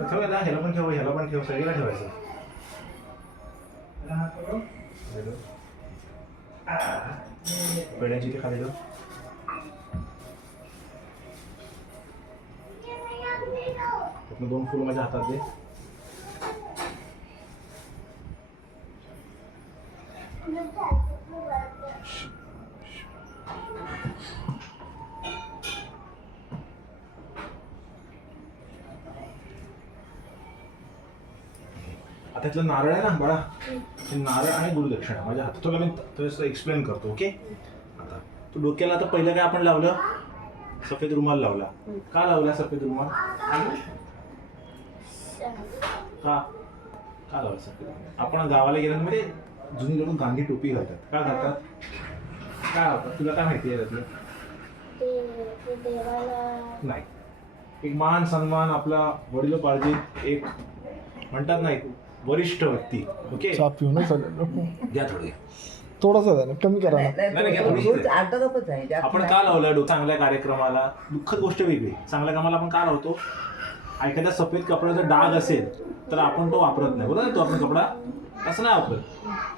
ठेवायला ह्याला पण ठेव, ह्याला पण ठेव, सगळीला ठेवायचं. पेड्यांची ते खाली ठेव. त्यातनं 2 फुलं माझ्या हातात दे. त्यातलं नारळ आहे ना बाळा, हे नारळ आणि गुरुदक्षिणा माझ्या हातात. तुला मी थोडंसं एक्सप्लेन करतो. ओके. आता तू डोक्याला आता पहिलं काय आपण लावलं, सफेद रुमाल लावला. का लावला सफेद रुमाल? का का लावला सफेद रुमाल? आपण गावाला गेल्यामध्ये जुनी लोक गांधी टोपी घालतात. का घालतात? काय होतं तुला काय माहिती आहे त्यातलं? नाही, एक मान सन्मान, आपला वडिलोपार्जित एक म्हणतात ना, एक वरिष्ठ व्यक्ती. ओके. घ्या थोडे, थोडासा झालं, कमी करा ना. आपण का लावलं चांगल्या कार्यक्रमाला? दुःखद गोष्ट वेगळी. चांगल्या कामाला आपण का लावतो? एखाद्या सफेद कपड्याचा डाग असेल तर आपण तो वापरत नाही, बरोबर. तो आपण कपडा असं नाही वापरत.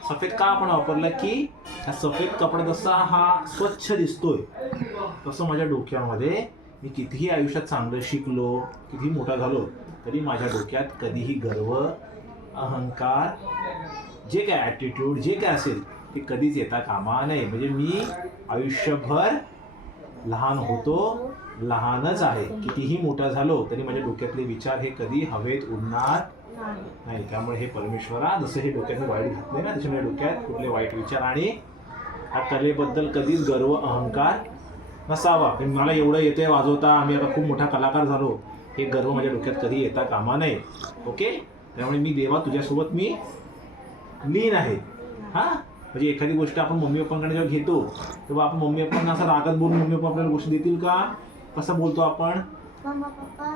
सफेद का आपण वापरला की हा सफेद कपडा जसा हा स्वच्छ दिसतोय, तसं माझ्या डोक्यामध्ये मी कितीही आयुष्यात चांगलं शिकलो, कितीही मोठा झालो, तरी माझ्या डोक्यात कधीही गर्व, अहंकार, जे काय ॲटिट्यूड जे काय असेल ते कधीच येता कामा नये. म्हणजे मी आयुष्यभर लहान होतो, लहानच आहे. कितीही मोठा झालो तरी माझ्या डोक्यातले विचार हे कधी हवेत उडणार नाही. त्यामुळे हे परमेश्वरा, जसं हे डोक्यात वाईट घातले ना, त्याच्यामुळे डोक्यात कुठले वाईट विचार आणि ह्या कलेबद्दल कधीच गर्व अहंकार नसावा. मला एवढं येते वाजवता, आम्ही आता खूप मोठा कलाकार झालो, हे गर्व माझ्या डोक्यात कधी येता कामा नये. ओके. त्यामुळे मी देवा तुझ्यासोबत मी लीन आहे. हां, म्हणजे एखादी गोष्ट आपण मम्मी पप्पांकडे जेव्हा घेतो तेव्हा आपण मम्मी पप्पांना असं रागात बोलून मम्मी पप्पा आपल्याला गोष्ट देतील का? कसं बोलतो आपण?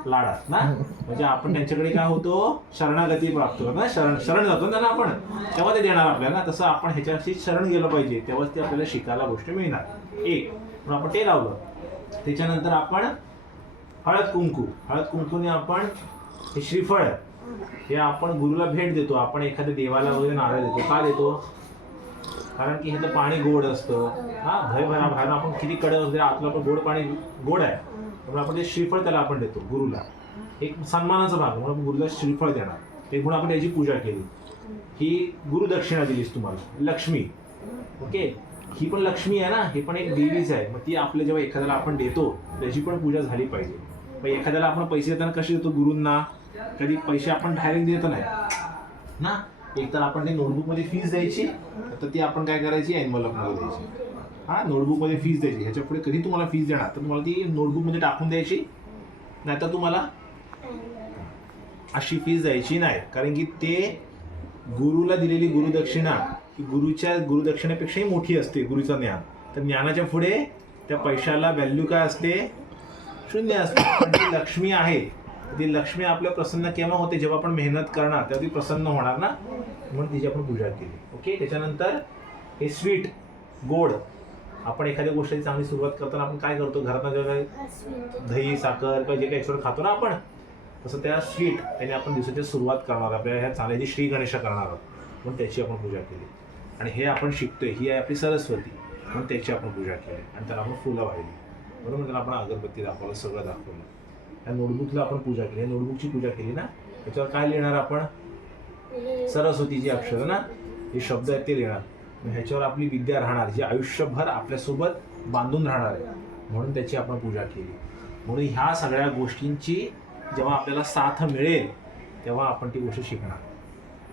लाडात ना. म्हणजे आपण त्यांच्याकडे काय होतो, शरणागती प्राप्त होतो ना, शरण जातो ना आपण, तेव्हा ते देणार आपल्याला. तसं आपण ह्याच्याशी शरण गेलं पाहिजे, तेव्हाच ते आपल्याला शिकायला गोष्ट मिळणार. एक म्हणून आपण ते लावलं. त्याच्यानंतर आपण हळद कुंकूने आपण हे श्रीफळ हे आपण गुरुला भेट देतो. आपण एखाद्या देवाला वगैरे नारळ देतो. का देतो? कारण की ह्याचं पाणी गोड असतं. हा, भयभरा आपण किती कडक असते, आतलं आपण गोड पाणी गोड आहे, त्यामुळे आपण ते श्रीफळ त्याला आपण देतो गुरुला. एक सन्मानाचा भाग म्हणून आपण गुरुला श्रीफळ देणार. ते म्हणून आपण त्याची पूजा केली. ही गुरुदक्षिणा दिलीस तुम्हाला, लक्ष्मी. ओके. ही पण लक्ष्मी आहे ना, हे पण एक देवीच आहे. मग ती आपल्या जेव्हा एखाद्याला आपण देतो त्याची पण पूजा झाली पाहिजे. मग एखाद्याला आपण पैसे देताना कसे देतो गुरूंना? कधी पैसे आपण डायरेक्ट देत नाही ना. एक तर आपण ते नोटबुकमध्ये फीस द्यायची, तर ती आपण काय करायची, एन्व्हलपमध्ये द्यायची. हां, नोटबुकमध्ये फीस द्यायची. ह्याच्या पुढे कधी तुम्हाला फीस देणार तर तुम्हाला ती नोटबुकमध्ये टाकून द्यायची, नाहीतर तुम्हाला अशी फीस द्यायची नाही. कारण की ते गुरुला दिलेली गुरुदक्षिणा ही गुरुच्या गुरुदक्षिणेपेक्षाही मोठी असते. गुरुचं ज्ञान, तर ज्ञानाच्या पुढे त्या पैशाला व्हॅल्यू काय असते? शून्य असते. पण ती लक्ष्मी आहे, ती लक्ष्मी आपल्या प्रसन्न केव्हा होते? जेव्हा आपण मेहनत करणार तेव्हा ती प्रसन्न होणार ना, म्हणून तिची आपण पूजा केली. ओके. त्याच्यानंतर हे स्वीट, गोड. आपण एखाद्या गोष्टीची चांगली सुरुवात करताना आपण काय करतो? घरात जेव्हा दही साखर किंवा जे काही एक्स्ट्रा खातो ना आपण, तसं त्या स्वीट त्याने आपण दिवसाची सुरुवात करणार, आपल्या ह्या चांगल्याची श्री गणेशा करणार आहोत, म्हणून त्याची आपण पूजा केली. आणि हे आपण शिकतोय, ही आहे आपली सरस्वती, म्हणून त्याची आपण पूजा केली. आणि त्याला आपण फुलं वाहिली, बरोबर. त्याला आपण अगरबत्ती दाखवलं, सगळं दाखवलं. या नोटबुकला आपण पूजा केली. नोटबुकची पूजा केली ना, त्याच्यावर काय लिहिणार आपण? सरस्वतीची अक्षरं ना, हे शब्द आहेत ते लिहिणार. ह्याच्यावर आपली विद्या राहणार, जी आयुष्यभर आपल्यासोबत बांधून राहणार आहे, म्हणून त्याची आपण पूजा केली. म्हणून ह्या सगळ्या गोष्टींची जेव्हा आपल्याला साथ मिळेल तेव्हा आपण ती गोष्ट शिकणार.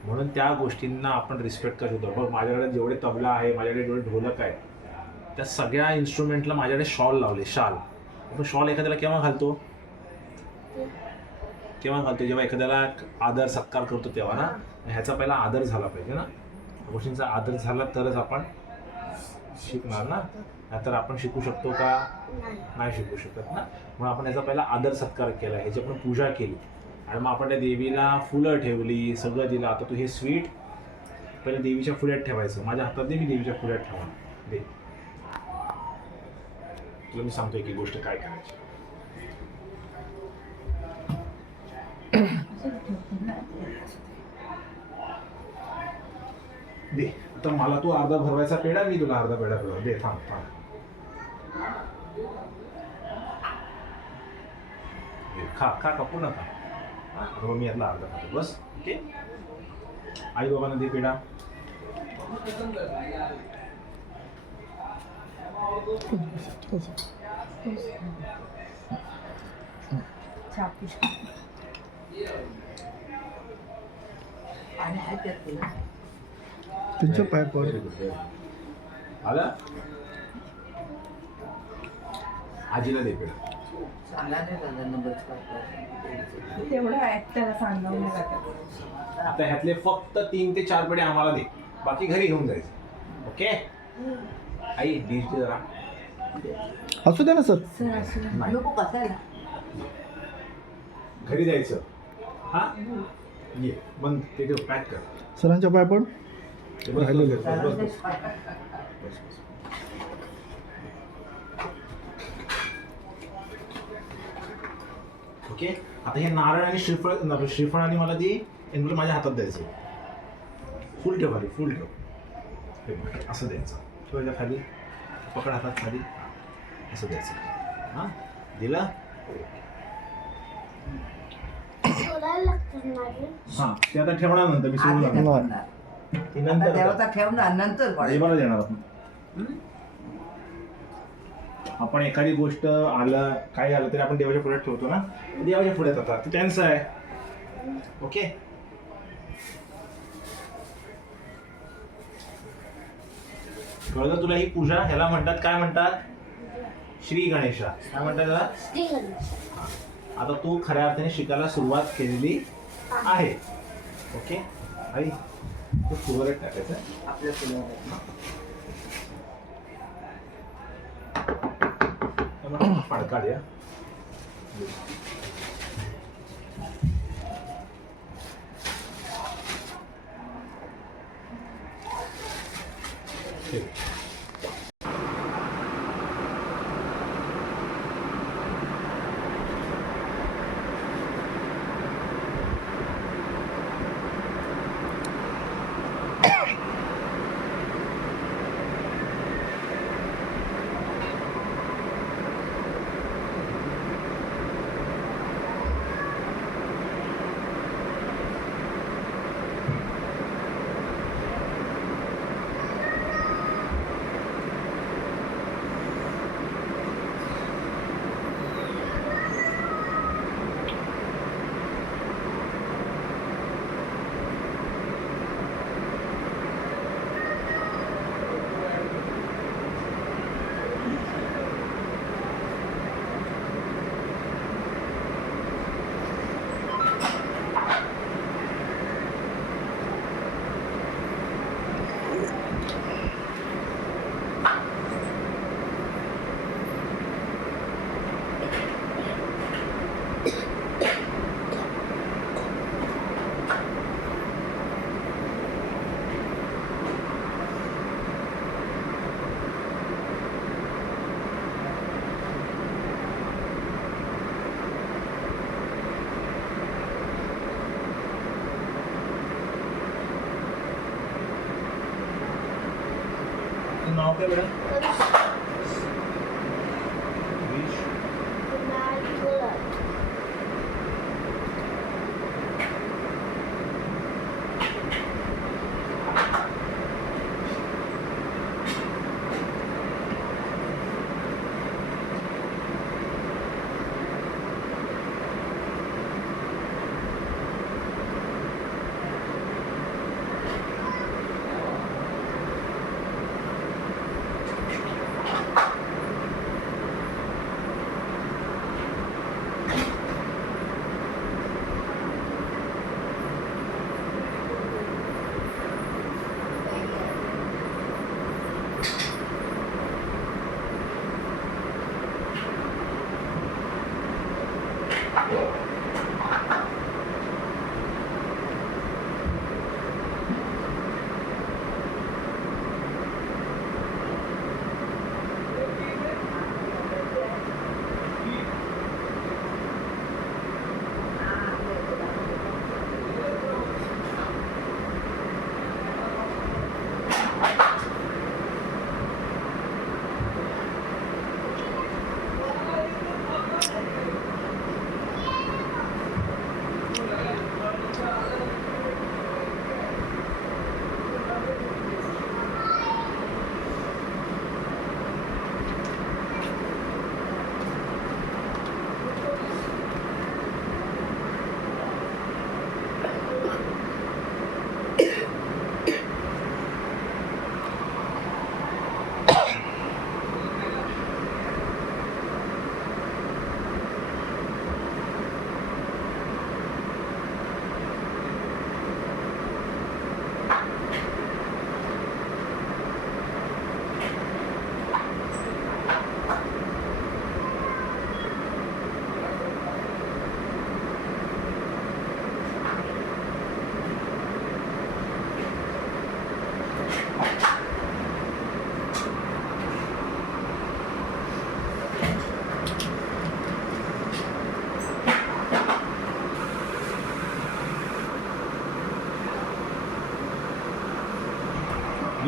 म्हणून त्या गोष्टींना आपण रिस्पेक्ट करत होतो. बघ, माझ्याकडे जेवढे तबला आहे, माझ्याकडे जेवढे ढोलक आहे, त्या सगळ्या इन्स्ट्रुमेंटला माझ्याकडे शॉल लावले. शाल. आपण शॉल एखाद्याला केव्हा घालतो? जेव्हा एखाद्याला आदर सत्कार करतो तेव्हा ना. ह्याचा पहिला आदर झाला पाहिजे ना, गोष्टींचा आदर झाला तरच आपण शिकणार ना, नाहीतर आपण शिकू शकतो का? नाही शिकू शकत ना. म्हणून आपण याचा पहिला आदर सत्कार केला, ह्याची आपण पूजा केली, आणि मग आपण त्या देवीला फुलं ठेवली, सगळं दिलं. आता तू हे स्वीट पहिले देवीच्या फुल्यात ठेवायचं. माझ्या हातात दे, मी देवीच्या फुल्यात ठेवणार. दे, तुला मी सांगतो एक गोष्ट काय करायची. दे आता मला तू अर्धा भरवायचा पेढा, मी तुला अर्धा पेढा भरवा. दे थांब थांब. घे, खा खा कापू नका. हा, आता मग मी यातला अर्धा खातो बस. ओके. आई बाबांना दे पेढा. त्यांच्या पाय पड. आलं. आजीला दे पेढा. तेवढं त्याला सांगावं नाही लागत. आता ह्यातले फक्त 3 ते 4 पेढे आम्हाला दे, बाकी घरी घेऊन जायचं. ओके. आई डिश दे जरा. असू द्या ना सर. सर असं नाही. नको बसायला. घरी जायचं. हा ये बंद ते ठेव, पॅक कर. सरांच्या पाय पड. ते बस, राहिलेलं. बस, बस, बस, बस. बस, बस. ओके. आता हे नारळ आणि श्रीफळ आणि मला ती एनवल माझ्या हातात द्यायचं. फुल ठेव खाली, फुल ठेव. हे बघ, असं द्यायचं. ठेवायचं खाली, पकड हातात खाली, असं द्यायचं. हां दिला. हां ते आता ठेवणार नंतर मी सोडून आधी लागणार. ठेवणार. ती आता नंतर देवाचा ठेवणार नंतर पडेल. देवाला देणार आपण. आपण एखादी गोष्ट आलं काही आलं तरी आपण देवाच्या पुढे ठेवतो ना, देवाच्या पुढे जातात, ते त्यांचं आहे. ओके. कळलं तुला? ही पूजा ह्याला म्हणतात, काय म्हणतात? श्री गणेशा. काय म्हणतात त्याला? आता तू खऱ्या अर्थाने शिकायला सुरुवात केलेली आहे. ओके. आई तू सुरुवात टाकायचं. आपल्या फुलावर. फडका द्या. नाव काय बेटा? विश.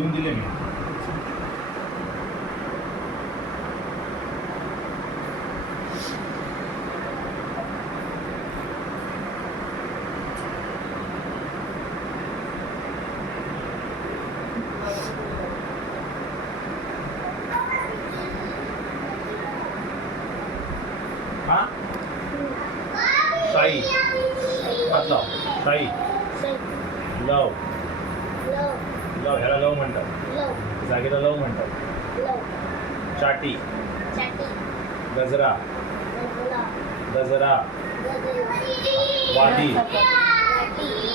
लिहून दिले मी. हा शाई हात लाव. शाई लव लव ह्याला लव म्हणतात. जागेला लव म्हणतात. चाटी गजरा गजरा वादी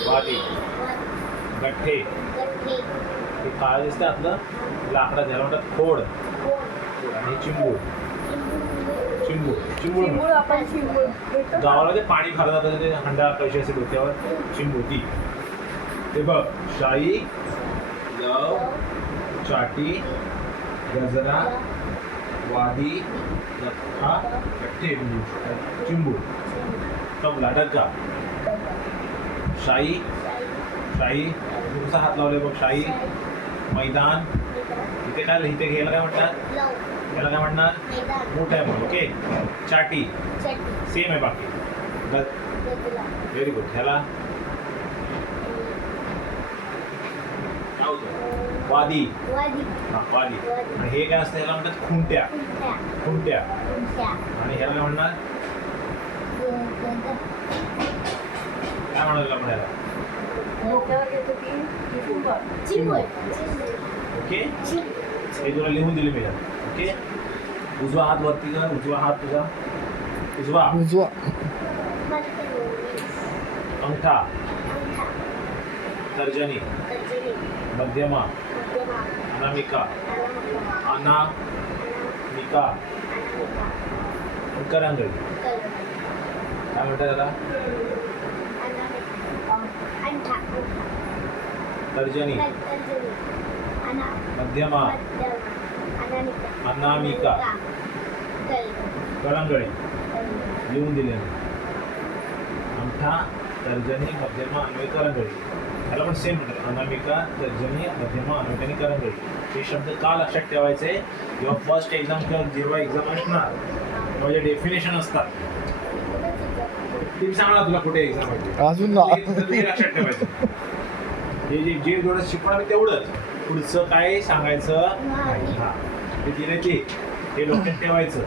वादी गठ्ठे हे काळं दिसतं आतलं लाकडं त्याला म्हणतात खोड. आणि चिंबूड चिंबूड चिंबूड चिंबूड आपण चिंबूड घेतो. गावाला ते पाणी खालं जातं ते हंडा पैसे असे डोक्यावर चिंबोती. ते बघ शाई लव चाटी गजरा वादी गठ्ठा गठ्ठे चिंबूड तबला डग्गा. शाई शाई तुमचा हात लावले बघ. शाई मैदान. इथे काय इथे घ्यायला काय म्हणतात याला काय म्हणणार मोठं आहे मग. ओके. चाटी सेम आहे बाकी. Very good. ह्याला काय होतं वादी. हा वादी. आणि हे काय असतं ह्याला म्हणतात खुंट्या खुंट्या. आणि ह्याला काय म्हणणार काय म्हणाल आपण ह्याला डोक्यावर घेतो की चिंबूड. ओके. हे तुला लिहून दिले मी यात. ओके. उजवा हात वरती कर. उजवा हात तुझा उजवा. उजवा. अंगठा तर्जनी मध्यमा अनामिका अनामिका करंगळी. काय म्हणतात त्याला तर्जनी मध्यमा अनामिका करंगळी लिहून दिले. अंगठा तर्जनी मध्यमा अनामिका करंगळी. ह्याला पण सेम म्हणतात अनामिका तर्जनी मध्यमा अनामिका आणि करंगळी. हे शब्द का लक्षात ठेवायचे जेव्हा फर्स्ट एक्झाम किंवा जेव्हा एक्झाम असणार तेव्हा जे डेफिनेशन असतात ते सांगा तुला कुठे एक्झाम आहे अजून ना. ते लक्षात ठेवायचं. जे जे जे जेवढं शिकवणार मी तेवढंच पुढचं काय सांगायचं नाही. हा ते दिले ते लक्षात ठेवायचं.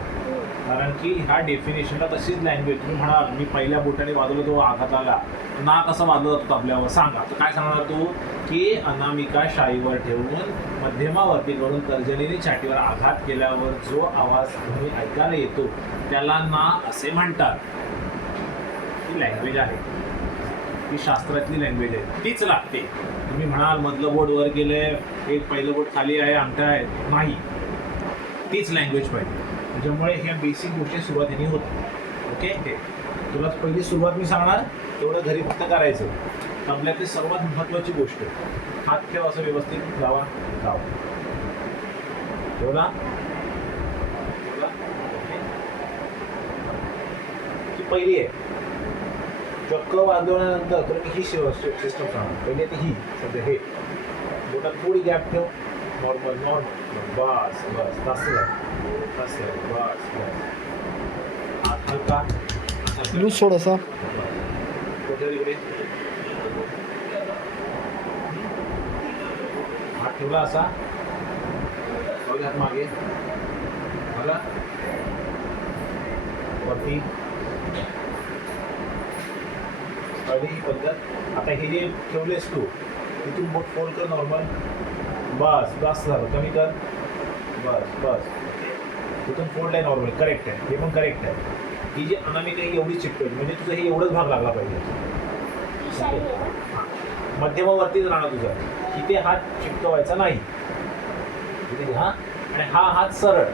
कारण की ह्या डेफिनेशनला तशीच लँग्वेज तुम्ही म्हणाल मी पहिल्या बोटाने वाजवलं तो आघात आला ना कसं वाजवत होतं आपल्यावर सांगा. तर काय सांगणार तू की अनामिका शाईवर ठेवून मध्यमावरती करून तर्जनीने छातीवर आघात केल्यावर जो आवाज तुम्ही ऐकायला येतो त्याला ना असे म्हणतात. ही लँग्वेज आहे. ही शास्त्रातली लँग्वेज आहे. तीच लागते. तुम्ही म्हणाल मधलं बोट वर गेलंय एक पहिलं बोट खाली आहे अंगठा आहे नाही. तीच लँग्वेज पाहिजे. त्याच्यामुळे ह्या बेसिक गोष्टी सुरुवातीने होतात. ओके. हे तुला पहिली सुरुवात मी सांगणार तेवढं घरी फक्त करायचं. तबल्यातली सर्वात महत्त्वाची गोष्ट हात ठेव असं व्यवस्थित गावा गाव ठेवला. ही पहिली आहे. चक्क वाजवल्यानंतर तर ही सिस्टम सांगणार. पहिली आहे ही सध्या हे बोटात थोडी गॅप ठेव. नॉर्मल नॉर्मल बस बस तसं तसं बस बस. हात हलका लूज थोडासा. इकडे हात ठेवला असा हात मागे मला वरती ही पद्धत. आता हे जे ठेवलेस तू तिथून बोट फोल्ड कर नॉर्मल. बस बस झालं. कमी कर. बस बस. तिथून फोल्ड आहे नॉर्मल. करेक्ट आहे. हे पण करेक्ट आहे. ही जी अनामिका ही एवढी चिकटवली म्हणजे तुझं हे एवढंच भाग लागला पाहिजे. मध्यमावरतीच राहणार तुझं. इथे हात चिकटवायचा नाही. इथे हा आणि हा हात सरळ.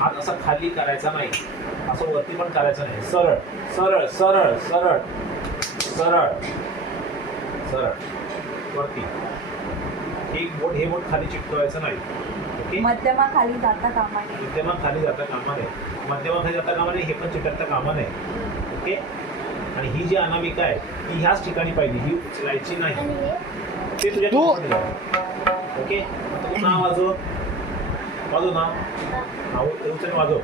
हात असा खाली करायचा नाही. असं वरती पण करायचं नाही. सरळ सरळ सरळ सरळ सरळ सरळ वरती. हे बोट खाली चिकटवायचं नाही. ओके. मध्यमा खाली जाता कामा नये. मध्यमा खाली जाता कामा नये. मध्यमा खाली जाता कामा नये. हे पण चिकटता कामा नये. ओके. आणि ही जी अनामिका आहे ती ह्याच ठिकाणी पाहिजे. ही उचलायची नाही. ते तुझ्या ओके आता तू नाव वाजव ना नाव उचल वाजव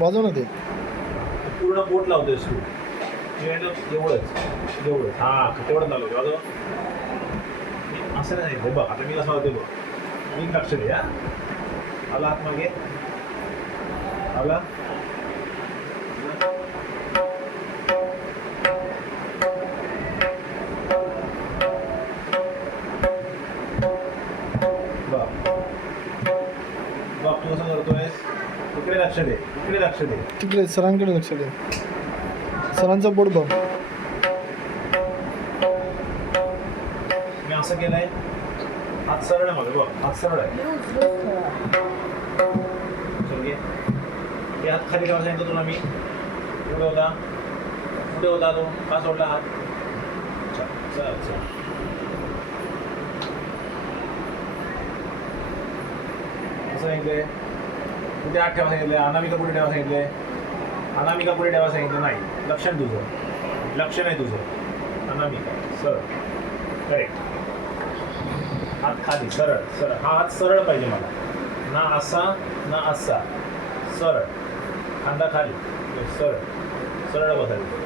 वाजव ना ते पूर्ण बोट लावतोयस तू एवढंच हां तेवढं चालू वाजव असं नाही सांगितलं बघ आता मी कसं वाजते बघ मी लक्ष दे हा आला आतमागे आला बाप तू कसं करतोयस इकडे लक्ष दे तिकडे सरांकडे लक्ष दे सरांचा बोट बघ मी असं केलंय हात सरळ आहे माझं बघ हात सरळ आहे चल घे हे हात खाली ठेवा सांगितलं तुला मी कुठे होता तो का सोडला हात चल असं सांगितलंय कुठे हात ठेवा सांगितलंय अनामिका कुठे ठेवा सांगितलंय अनामिका पुढे ठेवा सांगितलं नाही लक्ष नाही तुझं अनामिका सरळ करेक्ट हात खाली सरळ हा हात सरळ पाहिजे मला ना असा सरळ खांदा खाली सरळ बसायचं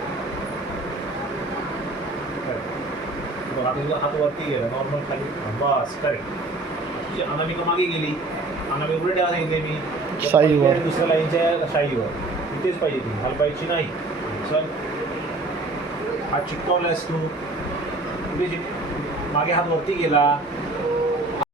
आता तुझा हात वरती गेला नॉर्मल खाली बस करेक्ट तुझी अनामिका मागे गेली अनामिका पुढे ठेवा सांगितले मी शाईवर. दुसऱ्या लाईनच्या शाईवर इथेच पाहिजे ती हलपायची नाही चल हात चिटकवलायस तू मागे हात वरती गेला